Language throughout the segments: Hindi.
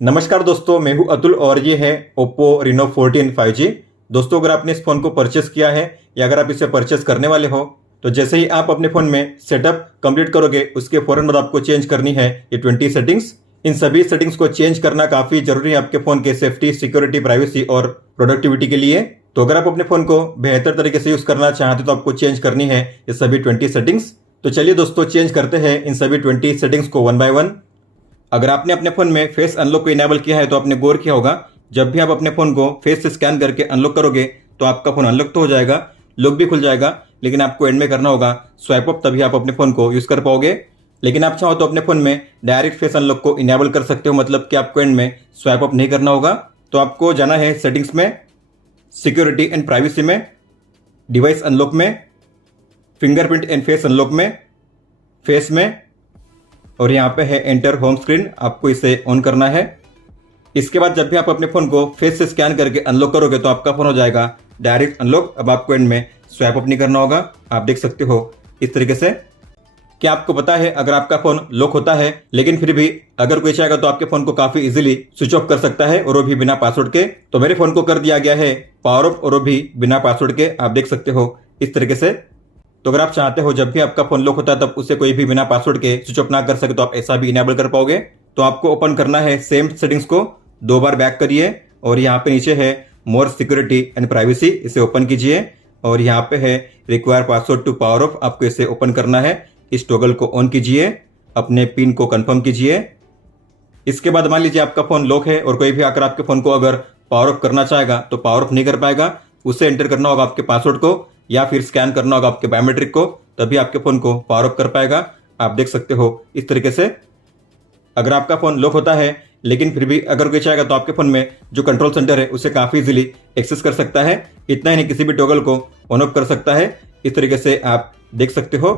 नमस्कार दोस्तों, मैं हूं अतुल और ये है Oppo Reno 14 5G। दोस्तों, अगर आपने इस फ़ोन को परचेस किया है या अगर आप इसे परचेस करने वाले हो तो जैसे ही आप अपने फ़ोन में सेटअप कंप्लीट करोगे उसके फ़ौरन बाद आपको चेंज करनी है ये 20 सेटिंग्स। इन सभी सेटिंग्स को चेंज करना काफ़ी ज़रूरी है आपके फ़ोन के सेफ्टी, सिक्योरिटी, प्राइवेसी और प्रोडक्टिविटी के लिए। तो अगर आप अपने फ़ोन को बेहतर तरीके से यूज़ करना चाहते तो आपको चेंज करनी है ये सभी 20 सेटिंग्स। तो चलिए दोस्तों, चेंज करते हैं इन सभी 20 सेटिंग्स को वन बाय वन। अगर आपने अपने फ़ोन में फेस अनलॉक को इनेबल किया है तो आपने गौर किया होगा, जब भी आप अपने फ़ोन को फेस से स्कैन करके अनलॉक करोगे तो आपका फ़ोन अनलॉक तो हो जाएगा, लॉक भी खुल जाएगा, लेकिन आपको एंड में करना होगा स्वाइप अप, तभी आप अपने फ़ोन को यूज़ कर पाओगे। लेकिन आप चाहो तो अपने फ़ोन में डायरेक्ट फेस अनलॉक को इनेबल कर सकते हो, मतलब कि आपको एंड में स्वाइप अप नहीं करना होगा। तो आपको जाना है सेटिंग्स में, सिक्योरिटी एंड प्राइवेसी में, डिवाइस अनलॉक में, फिंगरप्रिंट एंड फेस अनलॉक में, फेस में, और यहाँ पे है एंटर होम स्क्रीन, आपको इसे ऑन करना है। इसके बाद जब भी आप अपने फ़ोन को फेस से स्कैन करके अनलॉक करोगे तो आपका फ़ोन हो जाएगा डायरेक्ट अनलॉक। अब आपको एंड में स्वैप अप नहीं करना होगा। आप देख सकते हो इस तरीके से। क्या आपको पता है, अगर आपका फ़ोन लॉक होता है लेकिन फिर भी अगर कोई चाहेगा तो आपके फ़ोन को काफ़ी इजीली स्विच ऑफ कर सकता है, और वो भी बिना पासवर्ड के। तो मेरे फ़ोन को कर दिया गया है पावर ऑफ, और वो भी बिना पासवर्ड के। आप देख सकते हो इस तरीके से। तो अगर आप चाहते हो जब भी आपका फ़ोन लॉक होता है तब उसे कोई भी बिना पासवर्ड के स्विच ऑफ ना कर सके तो आप ऐसा भी इनेबल कर पाओगे। तो आपको ओपन करना है सेम सेटिंग्स को, 2 बार बैक करिए और यहाँ पे नीचे है मोर सिक्योरिटी एंड प्राइवेसी, इसे ओपन कीजिए। और यहाँ पे है require password to power off, आपको इसे ओपन करना है। इस टॉगल को ऑन कीजिए, अपने पिन को कंफर्म कीजिए। इसके बाद मान लीजिए आपका फ़ोन लॉक है और कोई भी आकर आपके फ़ोन को अगर पावर ऑफ करना चाहेगा तो पावर ऑफ नहीं कर पाएगा। उसे एंटर करना होगा आपके पासवर्ड को या फिर स्कैन करना होगा आपके बायोमेट्रिक को, तभी आपके फ़ोन को पावर ऑफ कर पाएगा। आप देख सकते हो इस तरीके से। अगर आपका फ़ोन लॉक होता है लेकिन फिर भी अगर कोई चाहेगा तो आपके फ़ोन में जो कंट्रोल सेंटर है उसे काफ़ी इजीली एक्सेस कर सकता है। इतना ही नहीं, किसी भी टॉगल को ऑन ऑफ कर सकता है। इस तरीके से आप देख सकते हो।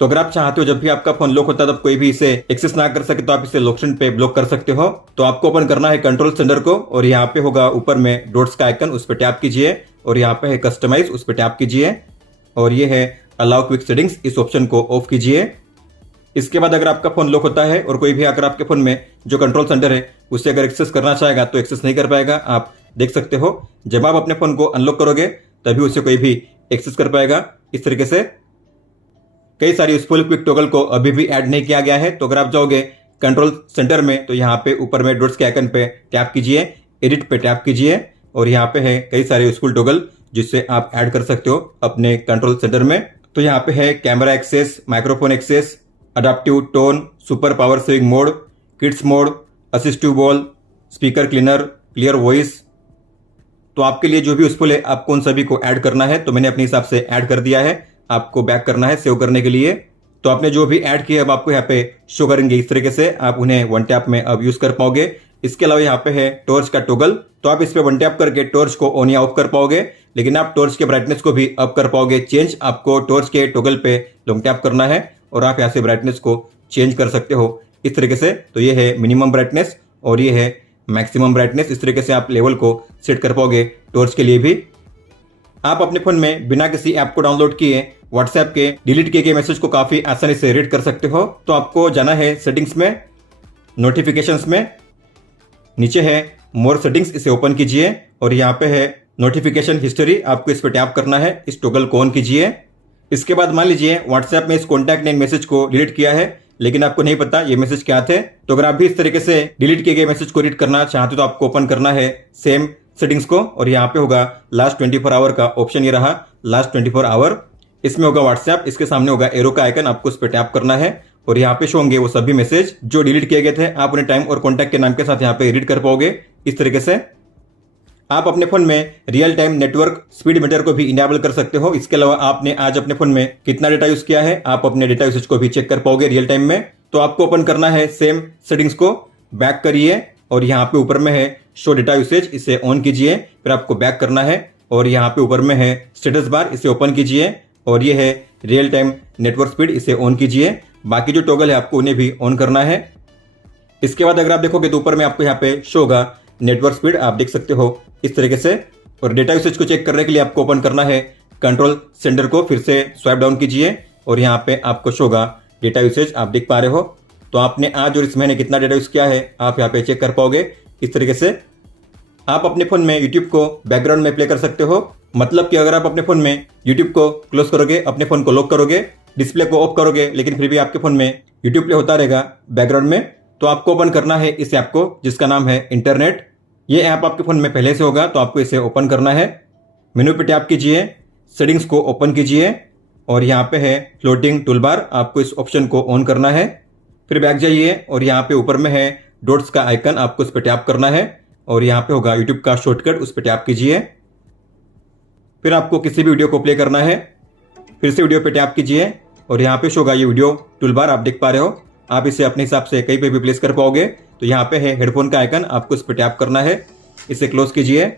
तो अगर आप चाहते हो जब भी आपका फ़ोन लॉक होता है तब कोई भी इसे एक्सेस ना कर सके तो आप इसे लॉक स्क्रीन पे ब्लॉक कर सकते हो। तो आपको ओपन करना है कंट्रोल सेंटर को, और यहाँ पे होगा ऊपर में डॉट्स का आइकन, उस पर टैप कीजिए। और यहाँ पे है कस्टमाइज, उस पर टैप कीजिए। और ये है अलाउ क्विक सेटिंग्स, इस ऑप्शन को ऑफ कीजिए। इसके बाद अगर आपका फ़ोन लॉक होता है और कोई भी अगर आपके फ़ोन में जो कंट्रोल सेंटर है उसे अगर एक्सेस करना चाहेगा तो एक्सेस नहीं कर पाएगा। आप देख सकते हो जब आप अपने फ़ोन को अनलॉक करोगे तभी उसे कोई भी एक्सेस कर पाएगा। इस तरीके से कई सारी यूजफुल क्विक टॉगल को अभी भी ऐड नहीं किया गया है। तो अगर आप जाओगे कंट्रोल सेंटर में तो यहाँ पे ऊपर में डॉट्स के आइकन पे टैप कीजिए, एडिट पे टैप कीजिए, और यहाँ पे है कई सारे यूजफुल टॉगल जिससे आप ऐड कर सकते हो अपने कंट्रोल सेंटर में। तो यहाँ पे है camera access, microphone access, adaptive tone, super power saving mode, kids mode, assistive wall, speaker cleaner, clear voice. तो आपके लिए जो भी यूजफुल है आपको उन सभी को ऐड करना है। तो मैंने अपने हिसाब से ऐड कर दिया है, आपको बैक करना है सेव करने के लिए। तो आपने जो भी ऐड किया अब आपको यहाँ पे शो करेंगे इस तरीके से, आप उन्हें वन टैप में अब यूज कर पाओगे। इसके अलावा यहाँ पे है टॉर्च का टॉगल, तो आप इस पे वन टैप करके टॉर्च को ऑन या ऑफ कर पाओगे, लेकिन आप टॉर्च के ब्राइटनेस को भी अप कर पाओगे चेंज। आपको टॉर्च के टॉगल पे लॉन्ग टैप करना है और आप यहाँ से ब्राइटनेस को चेंज कर सकते हो इस तरीके से। तो ये है मिनिमम ब्राइटनेस और ये है मैक्सिमम ब्राइटनेस। इस तरीके से आप लेवल को सेट कर पाओगे टॉर्च के लिए भी। आप अपने फ़ोन में बिना किसी ऐप को डाउनलोड किए व्हाट्सएप के डिलीट किए गए मैसेज को काफ़ी आसानी से रीड कर सकते हो। तो आपको जाना है सेटिंग्स में, नोटिफिकेशंस में, नीचे है मोर सेटिंग्स, इसे ओपन कीजिए और यहाँ पे है नोटिफिकेशन हिस्ट्री, आपको इस पर टैप करना है। इस टॉगल को ऑन कीजिए। इसके बाद मान लीजिए व्हाट्सएप में इस कॉन्टैक्ट ने मैसेज को डिलीट किया है लेकिन आपको नहीं पता ये मैसेज क्या थे। तो अगर आप भी इस तरीके से डिलीट किए गए मैसेज को रीड करना चाहते हो तो आपको ओपन करना है सेम सेटिंग्स को, और यहाँ पे होगा लास्ट 24 आवर का ऑप्शन, ये रहा लास्ट 24 आवर। इसमें होगा व्हाट्सएप, इसके सामने होगा एरो का आइकन, आपको उस पर टैप करना है और यहाँ पे शो होंगे वो सभी मैसेज जो डिलीट किए गए थे। आप उन्हें टाइम और कॉन्टैक्ट के नाम के साथ यहाँ पे रीड कर पाओगे इस तरीके से। आप अपने फोन में real time network speed metre को भी इनेबल कर सकते हो। इसके अलावा आपने आज अपने फोन में कितना डेटा यूज किया है आप अपने डेटा यूसेज को भी चेक कर पाओगे रियल टाइम में। तो आपको ओपन करना है सेम सेटिंग्स को, बैक करिए और यहाँ पे ऊपर में है शो डेटा यूसेज, इसे ऑन कीजिए। फिर आपको बैक करना है और यहाँ पे ऊपर में है स्टेटस बार, इसे ओपन कीजिए और ये है रियल टाइम नेटवर्क स्पीड, इसे ऑन कीजिए। बाकी जो टॉगल है आपको उन्हें भी ऑन करना है। इसके बाद अगर आप देखोगे तो ऊपर में आपको यहाँ पे शो होगा नेटवर्क स्पीड, आप देख सकते हो इस तरीके से। और डेटा यूसेज को चेक करने के लिए आपको ओपन करना है कंट्रोल सेंटर को, फिर से स्वाइप डाउन कीजिए और यहाँ पे आपको शो होगा डेटा यूसेज, आप देख पा रहे हो तो आपने आज और इस महीने कितना डेटा यूज़ किया है आप यहाँ पे चेक कर पाओगे। इस तरीके से आप अपने फ़ोन में यूट्यूब को बैकग्राउंड में प्ले कर सकते हो। मतलब कि अगर आप अपने फ़ोन में यूट्यूब को क्लोज करोगे, अपने फ़ोन को लॉक करोगे, डिस्प्ले को ऑफ करोगे, लेकिन फिर भी आपके फ़ोन में यूट्यूब प्ले होता रहेगा बैकग्राउंड में, तो आपको ओपन करना है इस ऐप को जिसका नाम है इंटरनेट। ये ऐप आपके फ़ोन में पहले से होगा तो आपको इसे ओपन करना है। मेनू पे टैप कीजिए, सेटिंग्स को ओपन कीजिए और यहाँ पे है फ्लोटिंग टूलबार, आपको इस ऑप्शन को ऑन करना है। फिर बैक जाइए और यहाँ पे ऊपर में है डॉट्स का आइकन, आपको उस पर टैप करना है और यहाँ पे होगा यूट्यूब का शॉर्टकट, उस पर टैप कीजिए। फिर आपको किसी भी वीडियो को प्ले करना है, फिर से वीडियो पे टैप कीजिए और यहाँ पे शो होगा ये वीडियो टूलबार, आप देख पा रहे हो। आप इसे अपने हिसाब से कहीं पे भी प्लेस कर पाओगे। तो यहाँ पे है हेडफोन का आइकन, आपको इस पर टैप करना है, इसे क्लोज कीजिए।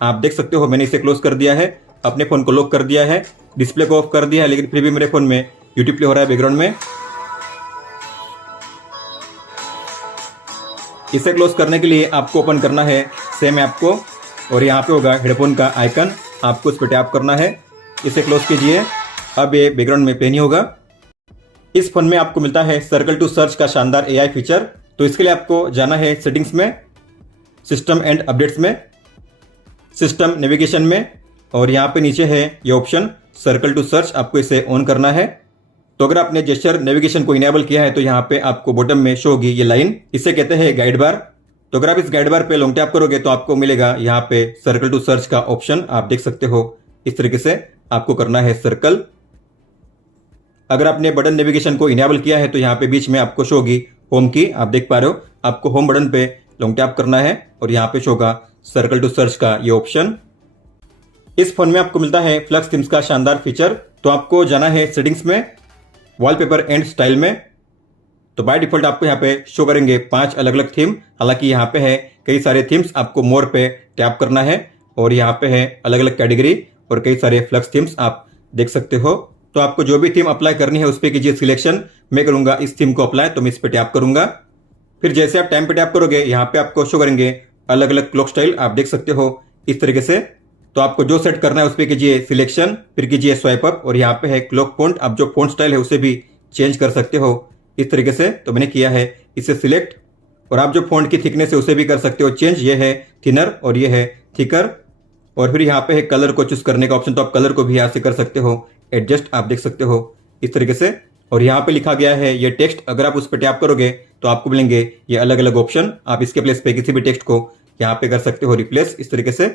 आप देख सकते हो मैंने इसे क्लोज कर दिया है, अपने फ़ोन को लॉक कर दिया है, डिस्प्ले को ऑफ कर दिया है, लेकिन फिर भी मेरे फ़ोन में यूट्यूब प्ले हो रहा है बैकग्राउंड में। इसे क्लोज करने के लिए आपको ओपन करना है सेम ऐप को और यहाँ पे होगा हेडफोन का आइकन, आपको इस पर टैप करना है, इसे क्लोज कीजिए। अब ये बैकग्राउंड में प्ले नहीं होगा। इस फोन में आपको मिलता है सर्कल टू सर्च का शानदार AI फीचर। तो इसके लिए आपको जाना है सेटिंग्स में, सिस्टम एंड अपडेट्स में, सिस्टम नेविगेशन में और यहाँ पे नीचे है ये ऑप्शन सर्कल टू सर्च, आपको इसे ऑन करना है। तो अगर आपने जेस्चर नेविगेशन को इनेबल किया है तो यहाँ पे आपको बॉटम में शो होगी ये लाइन, इसे कहते हैं गाइड बार। तो अगर आप इस गाइड बार पे लॉन्ग टैप करोगे तो आपको मिलेगा यहाँ पे सर्कल टू सर्च का ऑप्शन, आप देख सकते हो। इस तरीके से आपको करना है सर्कल। अगर आपने बटन नेविगेशन को इनेबल किया है तो यहाँ पे बीच में आपको शो होगी होम की, आप देख पा रहे हो। आपको होम बटन पे लॉन्ग टैप करना है और यहाँ पे शो होगा सर्कल टू सर्च का ये ऑप्शन। इस फोन में आपको मिलता है फ्लक्स थीम्स का शानदार फीचर। तो आपको जाना है सेटिंग्स में, वॉलपेपर एंड स्टाइल में। तो बाय डिफॉल्ट आपको यहाँ पे शो करेंगे 5 अलग अलग थीम। हालांकि यहाँ पे है कई सारे थीम्स, आपको मोर पे टैप करना है और यहाँ पे है अलग अलग कैटेगरी और कई सारे फ्लक्स थीम्स आप देख सकते हो। तो आपको जो भी थीम अप्लाई करनी है उस पर कीजिए सिलेक्शन। मैं करूंगा इस थीम को अप्लाई, तो मैं इस पर टैप करूंगा। फिर जैसे आप टाइम पे टैप करोगे यहाँ पे आपको शो करेंगे अलग अलग क्लॉक स्टाइल, आप देख सकते हो इस तरीके से। तो आपको जो सेट करना है उस पर कीजिए सिलेक्शन, फिर कीजिए स्वाइप अप और यहाँ पे है क्लॉक फॉन्ट, आप जो फॉन्ट स्टाइल है उसे भी चेंज कर सकते हो इस तरीके से। तो मैंने किया है इसे सिलेक्ट और आप जो फॉन्ट की थिकनेस है उसे भी कर सकते हो चेंज। ये है थिनर और ये है थिकर। और फिर यहाँ पे है कलर को चूज करने का ऑप्शन, तो आप कलर को भी यहाँ से कर सकते हो एडजस्ट, आप देख सकते हो इस तरीके से। और यहाँ पे लिखा गया है ये टेक्स्ट, अगर आप उस पर टैप करोगे तो आपको मिलेंगे ये अलग अलग ऑप्शन। आप इसके प्लेस पे किसी भी टेक्स्ट को यहाँ पे कर सकते हो रिप्लेस इस तरीके से।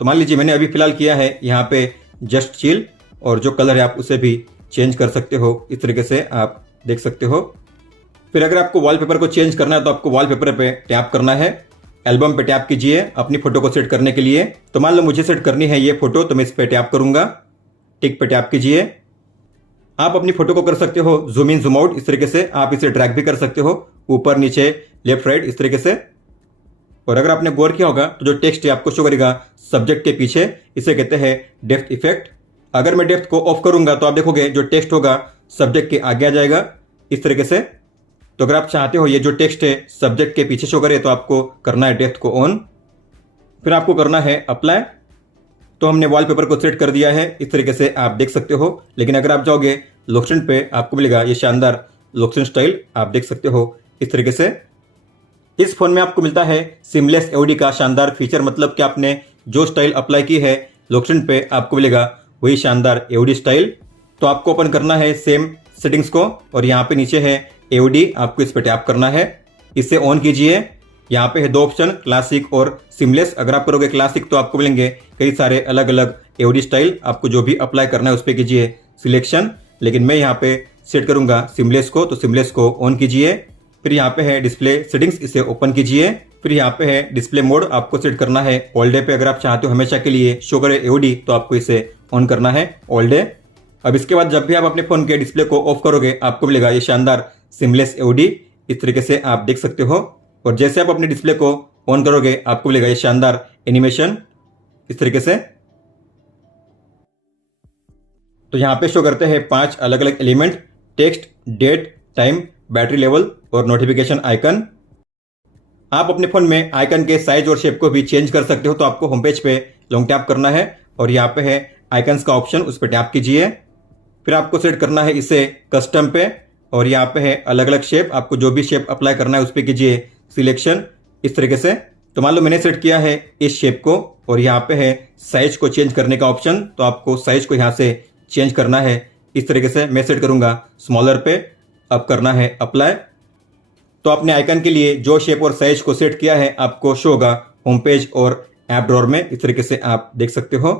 तो मान लीजिए मैंने अभी फिलहाल किया है यहाँ पे जस्ट चिल, और जो कलर है आप उसे भी चेंज कर सकते हो इस तरीके से, आप देख सकते हो। फिर अगर आपको वॉलपेपर को चेंज करना है तो आपको वॉलपेपर पे टैप करना है, एल्बम पे टैप कीजिए अपनी फोटो को सेट करने के लिए। तो मान लो मुझे सेट करनी है ये फोटो, तो मैं इस पे टैप करूंगा, टिक पे टैप कीजिए। आप अपनी फोटो को कर सकते हो जूम इन जूम आउट इस तरीके से, आप इसे ड्रैग भी कर सकते हो ऊपर नीचे लेफ्ट राइट इस तरीके से। और अगर आपने गौर किया होगा तो जो टेक्स्ट है आपको शो करेगा सब्जेक्ट के पीछे, इसे कहते हैं डेप्थ इफेक्ट। अगर मैं डेप्थ को ऑफ करूंगा तो आप देखोगे जो टेक्स्ट होगा सब्जेक्ट के आगे आ जाएगा इस तरीके से। तो अगर आप चाहते हो ये जो टेक्स्ट है सब्जेक्ट के पीछे शो करे तो आपको करना है डेप्थ को ऑन, फिर आपको करना है अप्लाई। तो हमने वॉलपेपर को सेट कर दिया है इस तरीके से, आप देख सकते हो। लेकिन अगर आप जाओगे लोकेशन पे आपको मिलेगा ये शानदार लोकेशन स्टाइल, आप देख सकते हो इस तरीके से। इस फोन में आपको मिलता है सिमलेस एओडी का शानदार फीचर, मतलब कि आपने जो स्टाइल अप्लाई की है लोकेशन पे आपको मिलेगा वही शानदार एओडी स्टाइल। तो आपको ओपन करना है सेम सेटिंग्स को और यहाँ पे नीचे है एओडी, आपको इस पर टैप करना है, इसे ऑन कीजिए। यहाँ पे है 2 ऑप्शन क्लासिक और सिमलेस। अगर आप करोगे क्लासिक तो आपको मिलेंगे कई सारे अलग अलग एओडी स्टाइल, आपको जो भी अप्लाई करना है उस पर कीजिए सिलेक्शन। लेकिन मैं यहाँ पे सेट करूंगा सिमलेस को, तो सिमलेस को ऑन कीजिए। फिर यहाँ पे है डिस्प्ले सेटिंग्स, इसे ओपन कीजिए। फिर यहाँ पे है डिस्प्ले मोड, आपको सेट करना है ऑल डे पे। अगर आप चाहते हो हमेशा के लिए शो करे एओडी तो आपको इसे ऑन करना है ऑल डे। अब इसके बाद जब भी आप अपने फोन के डिस्प्ले को ऑफ करोगे आपको मिलेगा ये शानदार सिमलेस एओडी इस तरीके से, आप देख सकते हो। और जैसे आप अपने डिस्प्ले को ऑन करोगे आपको मिलेगा ये शानदार एनिमेशन इस तरीके से। तो यहाँ पे शो करते हैं 5 अलग अलग element, text, date, time, battery level और नोटिफिकेशन आइकन। आप अपने फोन में आइकन के साइज और शेप को भी चेंज कर सकते हो। तो आपको होम पेज पे लॉन्ग टैप करना है और यहाँ पे है आइकन्स का ऑप्शन, उस पर टैप कीजिए। फिर आपको सेट करना है इसे कस्टम पे, और यहाँ पे है अलग अलग शेप, आपको जो भी शेप अप्लाई करना है उस पर कीजिए सिलेक्शन इस तरीके से। तो मान लो मैंने सेट किया है इस शेप को और यहाँ पे है साइज को चेंज करने का ऑप्शन, तो आपको साइज को यहाँ से चेंज करना है इस तरीके से। मैं सेट करूँगा स्मॉलर पे, अब करना है अप्लाई। तो अपने आइकन के लिए जो शेप और साइज को सेट किया है आपको शो होगा होम पेज और ऐप ड्रॉअर में, इस तरीके से आप देख सकते हो।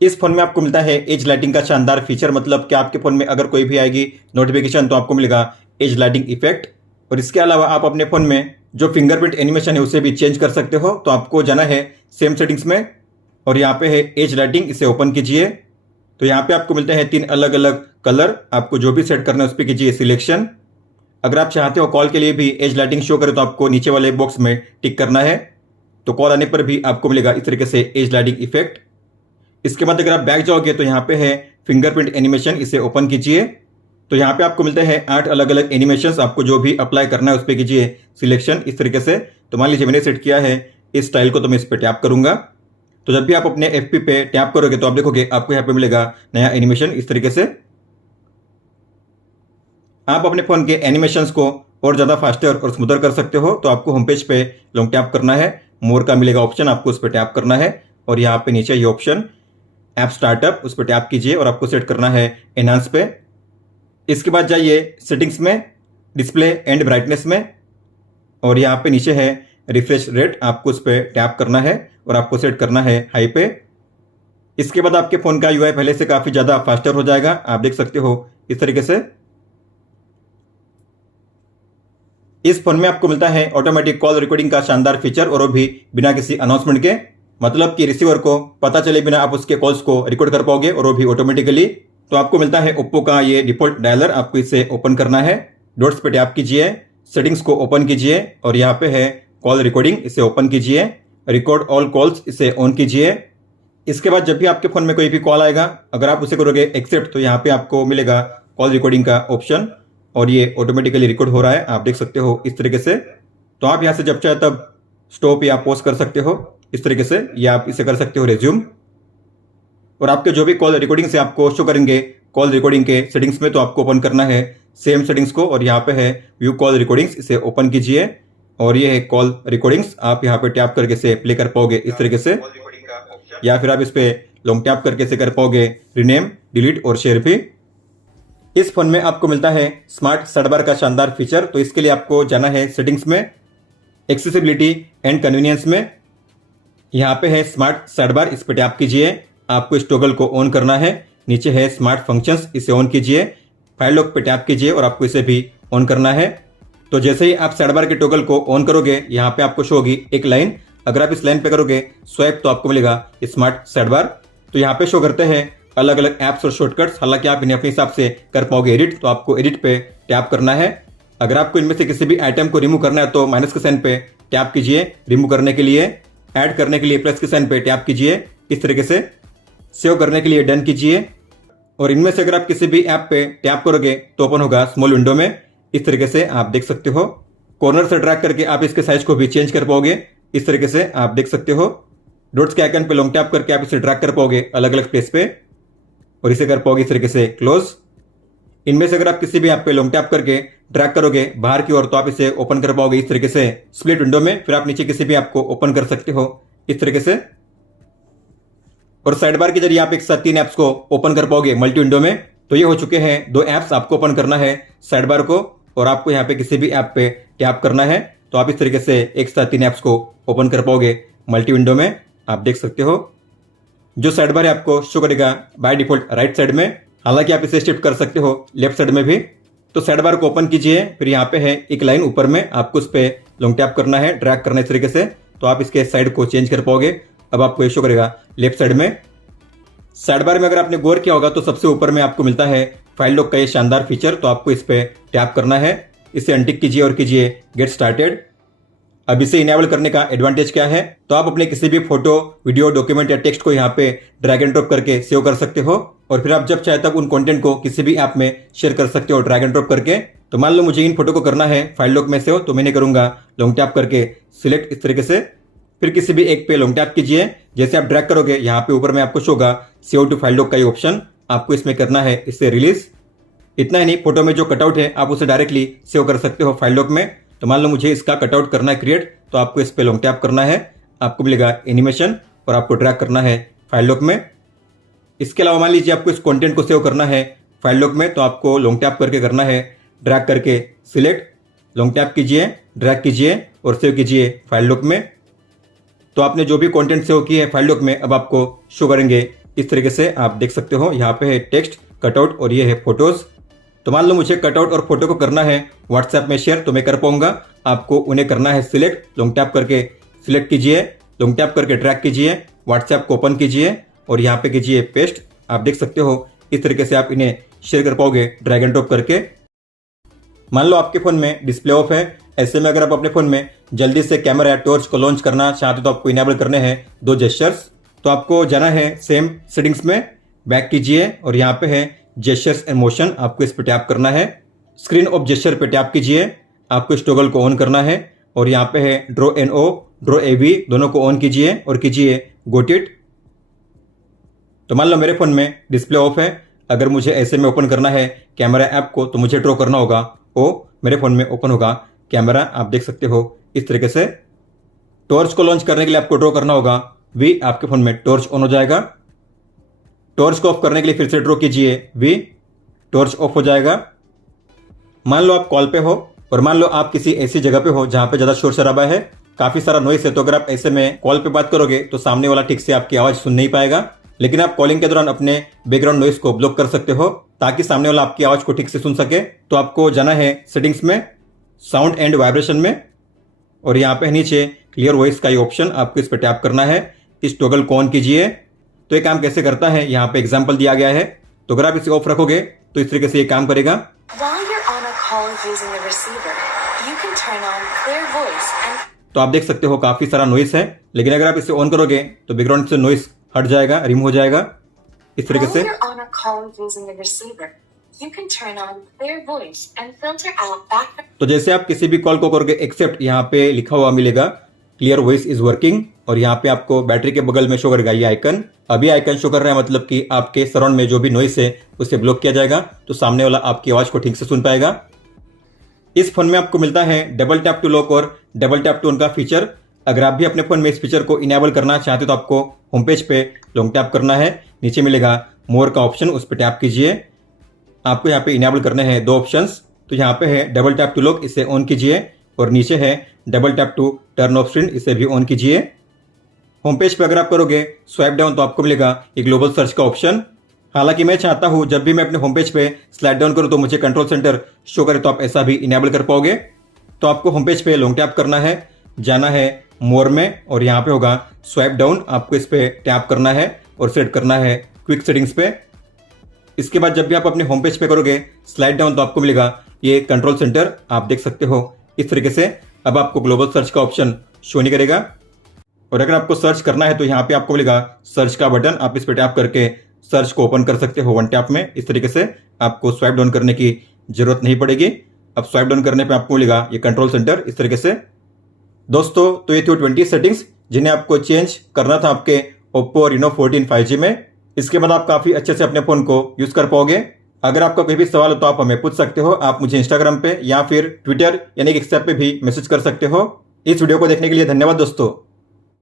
इस फोन में आपको मिलता है एज लाइटिंग का शानदार फीचर, मतलब कि आपके फोन में अगर कोई भी आएगी नोटिफिकेशन तो आपको मिलेगा एज लाइटिंग इफेक्ट। और इसके अलावा आप अपने फोन में जो फिंगरप्रिंट एनिमेशन है उसे भी चेंज कर सकते हो। तो आपको जाना है सेम सेटिंग्स में और यहाँ पे है एज लाइटिंग, इसे ओपन कीजिए। तो यहाँ पे आपको मिलते हैं 3 अलग अलग कलर, आपको जो भी सेट करना है उस पर कीजिए सिलेक्शन। अगर आप चाहते हो कॉल के लिए भी एज लाइटिंग शो करे तो आपको नीचे वाले बॉक्स में टिक करना है, तो कॉल आने पर भी आपको मिलेगा इस तरीके से एज लाइटिंग इफेक्ट। इसके बाद अगर आप बैक जाओगे तो यहाँ पे है फिंगरप्रिंट एनिमेशन, इसे ओपन कीजिए। तो यहाँ पे आपको मिलते हैं 8 अलग अलग एनिमेशंस, आपको जो भी अप्लाई करना है उस पर कीजिए सिलेक्शन इस तरीके से। तो मान लीजिए मैंने सेट किया है इस स्टाइल को, तो मैं इस पर टैप करूंगा। तो जब भी आप अपने FP पे टैप करोगे तो आप देखोगे आपको यहाँ पे मिलेगा नया एनिमेशन इस तरीके से। आप अपने फोन के एनिमेशंस को और ज़्यादा फास्टर और स्मूथर कर सकते हो। तो आपको होम पेज पे लॉन्ग टैप करना है, मोर का मिलेगा ऑप्शन, आपको उस पर टैप करना है और यहाँ पे नीचे ये ऑप्शन ऐप स्टार्टअप, उस पर टैप कीजिए और आपको सेट करना है एनहांस पे। इसके बाद जाइए सेटिंग्स में, डिस्प्ले एंड ब्राइटनेस में और यहाँ पे नीचे है रिफ्रेश रेट, आपको उस पर टैप करना है और आपको सेट करना है हाई पे। इसके बाद आपके फ़ोन का UI पहले से काफ़ी ज़्यादा फास्टर हो जाएगा, आप देख सकते हो इस तरीके से। इस फोन में आपको मिलता है ऑटोमेटिक कॉल रिकॉर्डिंग का शानदार फीचर, और वो भी बिना किसी अनाउंसमेंट के, मतलब कि रिसीवर को पता चले बिना आप उसके कॉल्स को रिकॉर्ड कर पाओगे और वो भी ऑटोमेटिकली। तो आपको मिलता है ओप्पो का ये डिफॉल्ट डायलर, आपको इसे ओपन करना है, डॉट्स पे टैप कीजिए, सेटिंग्स को ओपन कीजिए और यहाँ पे है कॉल रिकॉर्डिंग, इसे ओपन कीजिए, रिकॉर्ड ऑल कॉल्स इसे ऑन कीजिए। इसके बाद जब भी आपके फ़ोन में कोई भी कॉल आएगा, अगर आप उसे करोगे एक्सेप्ट तो यहाँ पे आपको मिलेगा कॉल रिकॉर्डिंग का ऑप्शन और ये ऑटोमेटिकली रिकॉर्ड हो रहा है, आप देख सकते हो इस तरीके से। तो आप यहाँ से जब चाहे तब स्टॉप या पॉज कर सकते हो इस तरीके से, या आप इसे कर सकते हो रेज्यूम। और आपके जो भी कॉल रिकॉर्डिंग से आपको शो करेंगे कॉल रिकॉर्डिंग के सेटिंग्स में, तो आपको ओपन करना है सेम सेटिंग्स को और यहाँ पे है व्यू कॉल रिकॉर्डिंग्स, इसे ओपन कीजिए और ये है कॉल रिकॉर्डिंग्स, आप यहाँ पे टैप करके इसे प्ले कर पाओगे इस तरीके से, या फिर आप इस पे लॉन्ग टैप करके इसे कर पाओगे रिनेम, डिलीट और शेयर भी। इस फोन में आपको मिलता है स्मार्ट सर्च बार का शानदार फीचर, तो इसके लिए आपको जाना है सेटिंग्स में, एक्सेसिबिलिटी एंड कन्वीनियंस में, यहाँ पे है स्मार्ट सर्च बार, इस पर टैप कीजिए, आपको इस टॉगल को ऑन करना है। नीचे है स्मार्ट फंक्शंस, इसे ऑन कीजिए, फाइल लॉक पे टैप कीजिए और आपको इसे भी ऑन करना है। तो जैसे ही आप सर्च बार के टॉगल को ऑन करोगे यहाँ पे आपको शो होगी एक लाइन, अगर आप इस लाइन पे करोगे स्वाइप तो आपको मिलेगा स्मार्ट सर्च बार। तो यहाँ पे शो करते हैं अलग अलग ऐप्स और शॉर्टकट्स, हालांकि आप इन्हें अपने हिसाब से कर पाओगे एडिट, तो आपको एडिट पे टैप करना है। अगर आपको इनमें से किसी भी आइटम को रिमूव करना है तो माइनस के साइन पे टैप कीजिए रिमूव करने के लिए, ऐड करने के लिए प्लस के साइन पे टैप कीजिए इस तरीके से, सेव करने के लिए डन कीजिए। और इनमें से अगर आप किसी भी ऐप पे टैप करोगे तो ओपन होगा स्मॉल विंडो में इस तरीके से, आप देख सकते हो। कॉर्नर से ड्रैग करके आप इसके साइज को भी चेंज कर पाओगे इस तरीके से, आप देख सकते हो। डॉट्स के आइकन पे लॉन्ग टैप करके आप इसे ड्रैग कर पाओगे अलग अलग प्लेस पे और इसे कर पाओगे इस तरीके से क्लोज। इनमें से अगर आप किसी भी ऐप पे लॉन्ग टैप करके ड्रैग करोगे बाहर की ओर तो आप इसे ओपन कर पाओगे इस तरीके से स्प्लिट विंडो में, फिर आप नीचे किसी भी ऐप को ओपन कर सकते हो इस तरीके से। और साइड बार के जरिए आप एक साथ 3 ऐप्स को ओपन कर पाओगे मल्टी विंडो में। तो ये हो चुके हैं 2 ऐप्स, आपको ओपन करना है साइड बार को और आपको यहाँ पे किसी भी ऐप पे टैप करना है, तो आप इस तरीके से एक साथ 3 ऐप्स को ओपन कर पाओगे मल्टी विंडो में, आप देख सकते हो। जो साइड बार है आपको शो करेगा बाय डिफॉल्ट राइट साइड में, हालांकि आप इसे शिफ्ट कर सकते हो लेफ्ट साइड में भी। तो साइड बार को ओपन कीजिए, फिर यहाँ पे है एक लाइन ऊपर में, आपको उस पर लॉन्ग टैप करना है, ड्रैग करना है इस तरीके से, तो आप इसके साइड को चेंज कर पाओगे। अब आपको ये शो करेगा लेफ्ट साइड में। साइड बार में अगर आपने गौर किया होगा तो सबसे ऊपर में आपको मिलता है फाइल लॉक का ये शानदार फीचर, तो आपको इस पे टैप करना है, इसे अनटिक कीजिए और कीजिए गेट स्टार्टेड। अब इसे इनेबल करने का एडवांटेज क्या है, तो आप अपने किसी भी फोटो, वीडियो, डॉक्यूमेंट या टेक्स्ट को यहाँ पे ड्रैग एंड ड्रॉप करके सेव कर सकते हो और फिर आप जब चाहे तब उन कंटेंट को किसी भी ऐप में शेयर कर सकते हो ड्रैग एंड ड्रॉप करके। तो मान लो मुझे इन फोटो को करना है फाइल लॉक में सेव, तो मैंने करूंगा लॉन्ग टैप करके सिलेक्ट इस तरीके से, फिर किसी भी एक पे लॉन्ग टैप कीजिए, जैसे आप ड्रैग करोगे यहाँ पे ऊपर में आपको शो होगा सेव टू फाइल लॉक का ये ऑप्शन, आपको इसमें करना है इससे रिलीज। इतना ही नहीं, फोटो में जो कटआउट है आप उसे डायरेक्टली सेव कर सकते हो फाइल लॉक में। तो मान लो मुझे इसका कटआउट करना है क्रिएट, तो आपको इस पर लॉन्ग टैप करना है, आपको मिलेगा एनिमेशन और आपको ड्रैग करना है फाइल लॉक में। इसके अलावा मान लीजिए आपको इस कंटेंट को सेव करना है फाइल लॉक में, तो आपको लॉन्ग टैप करके करना है, ड्रैग करके सिलेक्ट, लॉन्ग टैप कीजिए, ड्रैग कीजिए और सेव कीजिए फाइल लॉक में। तो आपने जो भी कंटेंट सेव किए है फाइल लॉक में अब आपको शो करेंगे इस तरीके से। आप देख सकते हो यहाँ पे है टेक्स्ट, कटआउट और ये है फोटोज। तो मान लो मुझे कटआउट और फोटो को करना है व्हाट्सएप में शेयर, तो मैं कर पाऊंगा। आपको उन्हें करना है सिलेक्ट, लॉन्ग टैप करके सिलेक्ट कीजिए, लॉन्ग टैप करके ड्रैग कीजिए, व्हाट्सएप को ओपन कीजिए और यहाँ पे कीजिए पेस्ट। आप देख सकते हो इस तरीके से आप इन्हें शेयर कर पाओगे ड्रैग एंड ड्रॉप करके। मान लो आपके फोन में डिस्प्ले ऑफ है, ऐसे में अगर आप अपने फोन में जल्दी से कैमरा या टॉर्च को लॉन्च करना चाहते हो तो आपको इनेबल करने हैं 2 जेस्चर्स। तो आपको जाना है सेम सेटिंग्स में, बैक कीजिए और यहाँ पे है जेस्चर्स एंड मोशन, आपको इस पर टैप करना है। स्क्रीन ऑफ जेस्चर पे टैप कीजिए, आपको इस टॉगल को ऑन करना है और यहाँ पे है draw N O, draw A V, दोनों को ऑन कीजिए और कीजिए गोट इट। तो मान लो मेरे फोन में डिस्प्ले ऑफ है, अगर मुझे ऐसे में ओपन करना है कैमरा ऐप को तो मुझे ड्रॉ करना होगा ओ, मेरे फोन में ओपन होगा कैमरा। आप देख सकते हो इस तरीके से। टॉर्च को लॉन्च करने के लिए आपको ड्रॉ करना होगा वी, आपके फोन में टॉर्च ऑन हो जाएगा। टॉर्च को ऑफ करने के लिए फिर से ड्रॉ कीजिए वी, टॉर्च ऑफ हो जाएगा। मान लो आप कॉल पे हो और मान लो आप किसी ऐसी जगह पे हो जहां पे ज्यादा शोर शराबा है, काफी सारा नॉइस है, तो अगर आप ऐसे में कॉल पे बात करोगे तो सामने वाला ठीक से आपकी आवाज सुन नहीं पाएगा। लेकिन आप कॉलिंग के दौरान अपने बैकग्राउंड नॉइस को ब्लॉक कर सकते हो ताकि सामने वाला आपकी आवाज को ठीक से सुन सके। तो आपको जाना है सेटिंग्स में, साउंड एंड वाइब्रेशन में और यहाँ पे नीचे क्लियर वॉइस का ये ऑप्शन, आपको इस पर टैप करना है। इस टॉगल को ऑन कीजिए। तो ये काम कैसे करता है यहाँ पे एग्जाम्पल दिया गया है। तो अगर आप इसे ऑफ रखोगे तो इस तरीके से ये काम करेगा। तो आप देख सकते हो काफी सारा नॉइस है, लेकिन अगर आप इसे ऑन करोगे तो बैकग्राउंड से नॉइस हट जाएगा, रिमूव हो जाएगा इस तरीके से। तो जैसे आप किसी भी कॉल को करोगे एक्सेप्ट, यहाँ पे लिखा हुआ मिलेगा क्लियर वॉइस इज वर्किंग और यहाँ पे आपको बैटरी के बगल में शो करेगा ये आइकन। अभी आइकन शो कर रहा है, मतलब कि आपके सराउंड में जो भी नॉइस है उसे ब्लॉक किया जाएगा, तो सामने वाला आपकी आवाज को ठीक से सुन पाएगा। इस फोन में आपको मिलता है डबल टैप टू लॉक और डबल टैप टू ऑन का फीचर। अगर आप भी अपने फोन में इस फीचर को इनेबल करना चाहते हो तो आपको होम पेज पे लॉन्ग टैप करना है, नीचे मिलेगा मोर का ऑप्शन, उस पर टैप कीजिए। आपको यहाँ पे इनेबल करने हैं 2 ऑप्शंस। तो यहाँ पे है डबल टैप टू लॉक, इसे ऑन कीजिए और नीचे है double tap to turn off screen, इसे भी ऑन कीजिए। होम पेज पे अगर आप करोगे स्वाइप डाउन तो आपको मिलेगा ये ग्लोबल सर्च का ऑप्शन। हालांकि मैं चाहता हूं जब भी मैं अपने होम पेज पे स्लाइड डाउन करूं तो मुझे कंट्रोल सेंटर शो करे, तो आप ऐसा भी इनेबल कर पाओगे। तो आपको होम पेज पे लॉन्ग टैप करना है, जाना है मोर में और यहाँ पे होगा स्वाइप डाउन, आपको इस पे टैप करना है और सेट करना है क्विक सेटिंग्स पे। इसके बाद जब भी आप अपने होम पेज पे करोगे स्लाइड डाउन तो आपको मिलेगा ये कंट्रोल सेंटर, आप देख सकते हो इस तरीके से। अब आपको ग्लोबल सर्च का ऑप्शन शो नहीं करेगा और अगर आपको सर्च करना है तो यहाँ पे आपको मिलेगा सर्च का बटन, आप इस पे टैप करके सर्च को ओपन कर सकते हो 1 टैप में। इस तरीके से आपको स्वाइप डाउन करने की जरूरत नहीं पड़ेगी। अब स्वाइप डाउन करने पे आपको मिलेगा ये कंट्रोल सेंटर इस तरीके से। दोस्तों तो ये थी 20 सेटिंग्स जिन्हें आपको चेंज करना था आपके Oppo Reno 14 5G में। इसके बाद आप काफी अच्छे से अपने फोन को यूज कर पाओगे। अगर आपका कोई भी सवाल हो तो आप हमें पूछ सकते हो। आप मुझे इंस्टाग्राम पे या फिर ट्विटर यानी कि एक्स पे भी मैसेज कर सकते हो। इस वीडियो को देखने के लिए धन्यवाद दोस्तों।